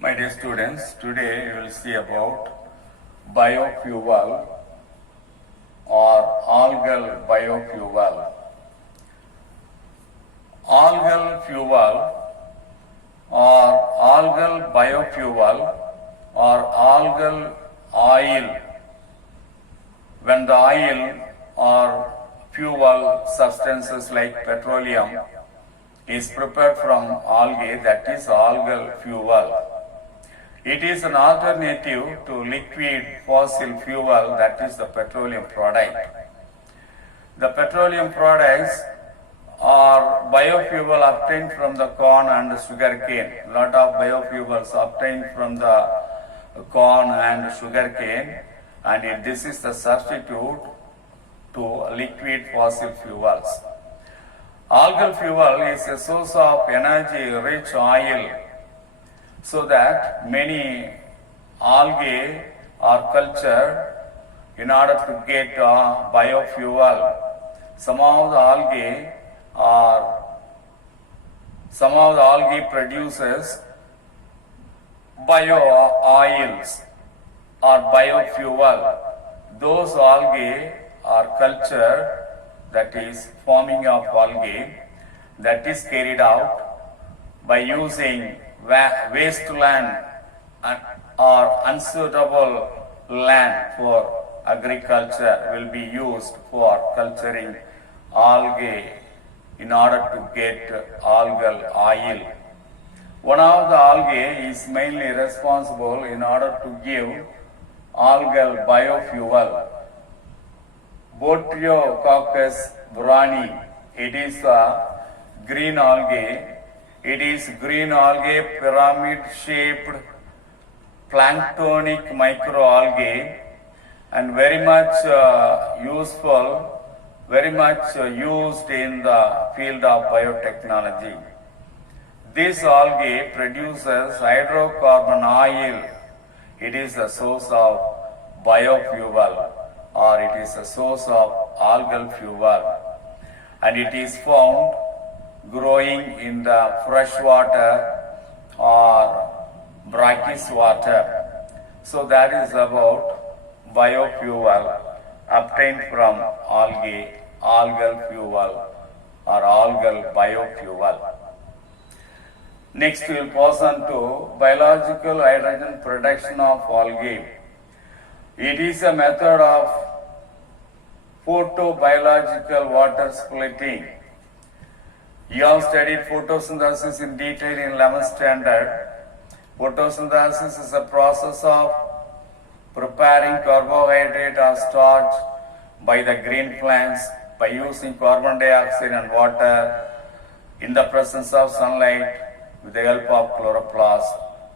My dear students, today we will see about biofuel or algal biofuel. Algal fuel or algal biofuel or algal oil. When the oil or fuel substances like petroleum is prepared from algae, that is algal fuel. It is an alternative to liquid fossil fuel, that is the petroleum product. The petroleum products are biofuel obtained from the corn and sugarcane. A lot of biofuels obtained from the corn and sugarcane, and this is the substitute to liquid fossil fuels. Algal fuel is a source of energy-rich oil, so that many algae are cultured in order to get biofuel. Some of the algae produces bio oils or biofuel. Those algae are cultured, that is forming of algae, that is carried out by using wasteland or unsuitable land for agriculture will be used for culturing algae in order to get algal oil. One of the algae is mainly responsible in order to give algal biofuel. Botryococcus burani. It is a green algae. It is green algae, pyramid-shaped planktonic microalgae, and very much useful, very much used in the field of biotechnology. This algae produces hydrocarbon oil. It is a source of biofuel, or it is a source of algal fuel, and it is found growing in the fresh water or brackish water. So that is about biofuel obtained from algae, algal fuel or algal biofuel. Next we will pass on to biological hydrogen production of algae. It is a method of photobiological water splitting. You have studied photosynthesis in detail in 11th standard. Photosynthesis is a process of preparing carbohydrate or starch by the green plants by using carbon dioxide and water in the presence of sunlight with the help of chloroplast,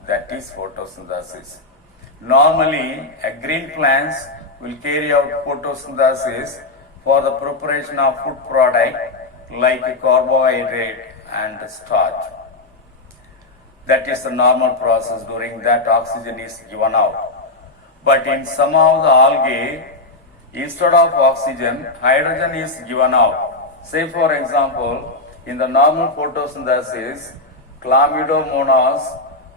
that is photosynthesis. Normally, green plants will carry out photosynthesis for the preparation of food product like carbohydrate and starch. That is the normal process. During that, oxygen is given out. But in some of the algae, instead of oxygen, hydrogen is given out. Say for example, in the normal photosynthesis, Chlamydomonas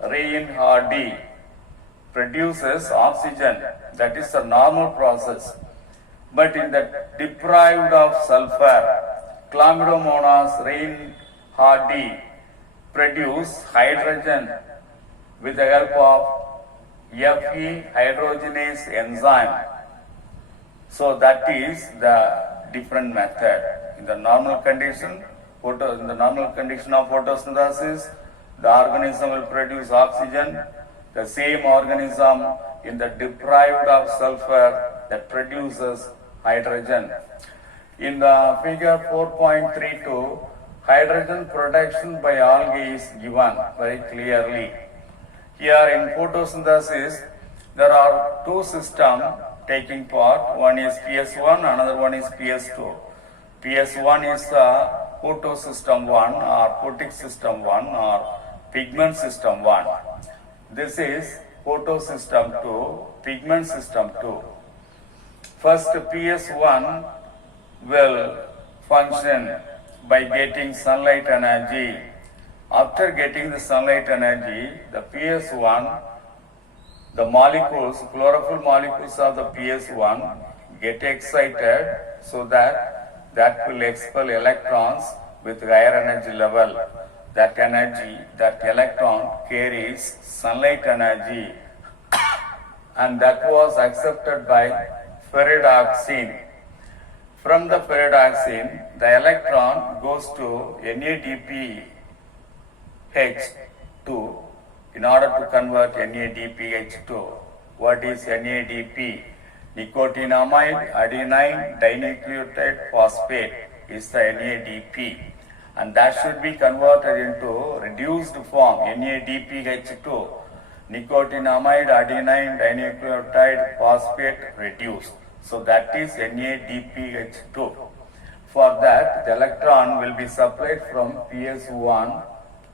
reinhardi produces oxygen. That is the normal process. But in the deprived of sulfur, Chlamydomonas reinhardi produce hydrogen with the help of Fe hydrogenase enzyme. So that is the different method. In the normal condition, of photosynthesis, the organism will produce oxygen. The same organism in the deprived of sulfur that produces hydrogen. In the figure 4.32, hydrogen production by algae is given very clearly. Here in photosynthesis, there are two systems taking part. One is PS1, another one is PS2. PS1 is the photosystem 1 or photic system 1 or pigment system 1. This is photosystem 2, pigment system 2. First, PS1 will function by getting sunlight energy After getting the sunlight energy, the PS1, the molecules, chlorophyll molecules of the PS1 get excited so that will expel electrons with higher energy level. That energy, that electron carries sunlight energy, and that was accepted by ferredoxine. From the ferredoxine, the electron goes to NADPH2 in order to convert NADPH2. What is NADP? Nicotinamide adenine dinucleotide phosphate is the NADP, and that should be converted into reduced form NADPH2, nicotinamide adenine dinucleotide phosphate reduced. So that is NADPH2. For that, the electron will be supplied from PS1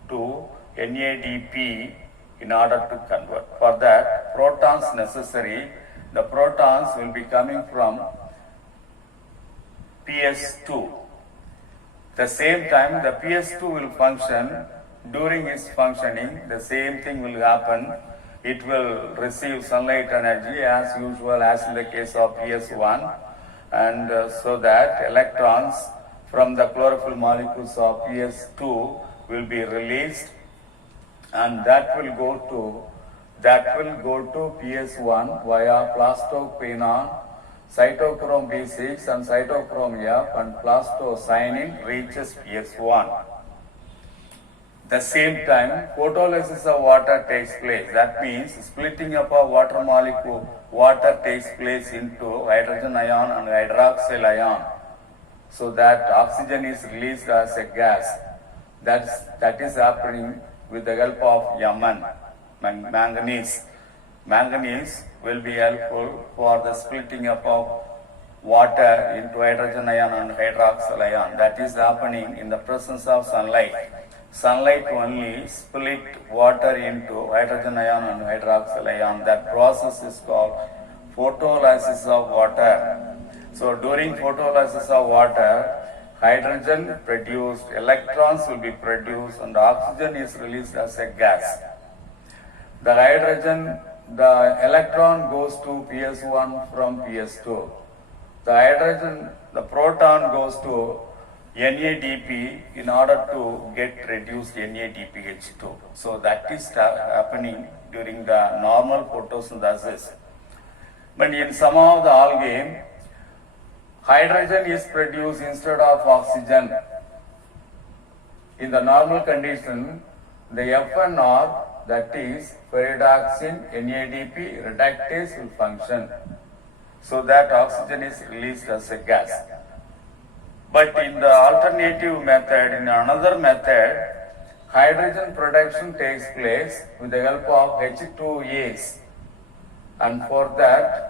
to NADP in order to convert. For that, protons necessary. The protons will be coming from PS2. The same time, the PS2 will function. During its functioning, the same thing will happen. It will receive sunlight energy as usual, as in the case of PS1, and so that electrons from the chlorophyll molecules of PS2 will be released, and that will go to PS1 via plastoquinone, cytochrome B6 and cytochrome F, and plastocyanin reaches PS1. The same time, photolysis of water takes place. That means splitting up of water molecule, water takes place into hydrogen ion and hydroxyl ion, so that oxygen is released as a gas. That is happening with the help of manganese. Manganese will be helpful for the splitting up of water into hydrogen ion and hydroxyl ion. That is happening in the presence of sunlight. Sunlight only split water into hydrogen ion and hydroxyl ion. That process is called photolysis of water. So during photolysis of water, hydrogen produced, electrons will be produced, and oxygen is released as a gas. The electron goes to PS1 from PS2. The proton goes to NADP in order to get reduced NADPH2. So that is happening during the normal photosynthesis. But in some of the algae, hydrogen is produced instead of oxygen. In the normal condition, the FNR, that is ferredoxine NADP reductase, will function so that oxygen is released as a gas. But in the alternative method, in another method, hydrogen production takes place with the help of H2As, and for that,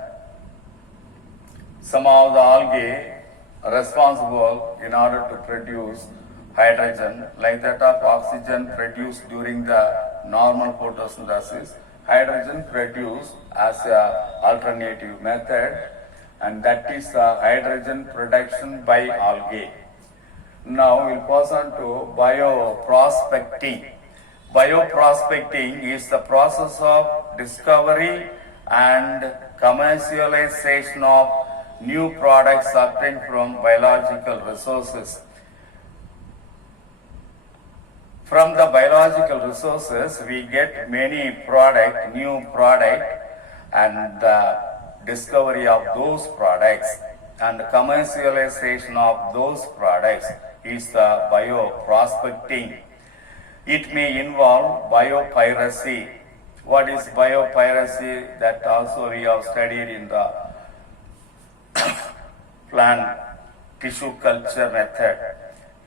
some of the algae are responsible in order to produce hydrogen, like that of oxygen produced during the normal photosynthesis, hydrogen produced as an alternative method, and that is hydrogen production by algae. Now we'll pass on to bioprospecting. Bioprospecting is the process of discovery and commercialization of new products obtained from biological resources. From the biological resources, we get many new product, and discovery of those products and commercialization of those products is the bioprospecting. It may involve biopiracy. What is biopiracy? That also we have studied in the plant tissue culture method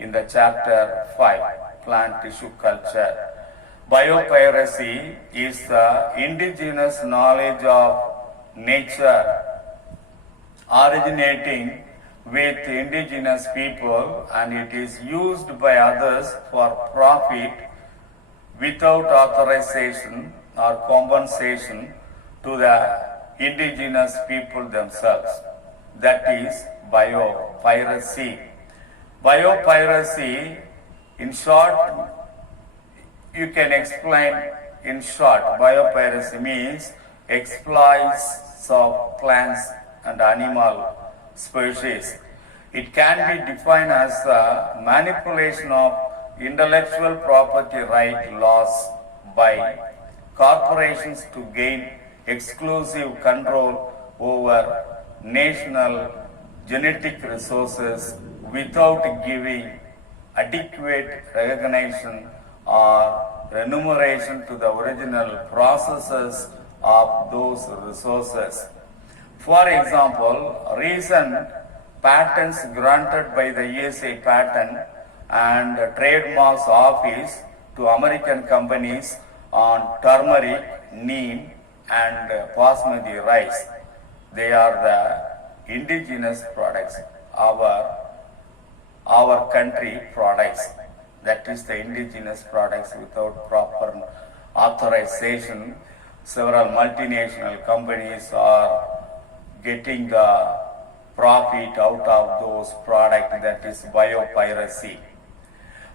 in the chapter 5, plant tissue culture. Biopiracy is the indigenous knowledge of nature originating with indigenous people, and it is used by others for profit without authorization or compensation to the indigenous people themselves. That is biopiracy. Biopiracy, in short, you can explain in short, biopiracy means exploits of plants and animal species. It can be defined as the manipulation of intellectual property right laws by corporations to gain exclusive control over national genetic resources without giving adequate recognition or remuneration to the original processors of those resources. For example, recent patents granted by the USA Patent and Trademarks Office to American companies on turmeric, neem and basmati rice. They are the indigenous products, our country products. That is the indigenous products without proper authorization. Several multinational companies are getting the profit out of those products, that is biopiracy.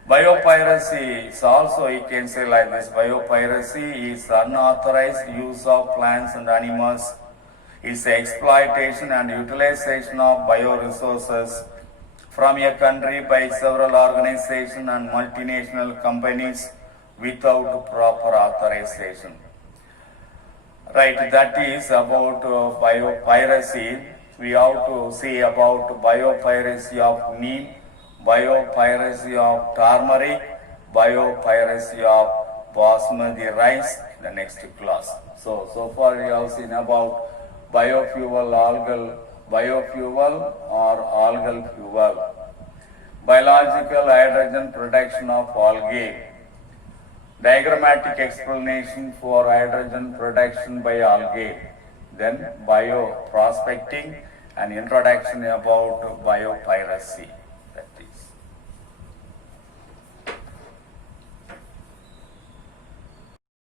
Biopiracy is also, you can say like this, biopiracy is unauthorized use of plants and animals, is the exploitation and utilization of bioresources from a country by several organizations and multinational companies without proper authorization. Right, that is about biopiracy. We have to see about biopiracy of neem, biopiracy of turmeric, biopiracy of basmati rice in the next class. So far we have seen about biofuel, biofuel or algal fuel, biological hydrogen production of algae, diagrammatic explanation for hydrogen production by algae, then bioprospecting and introduction about biopiracy.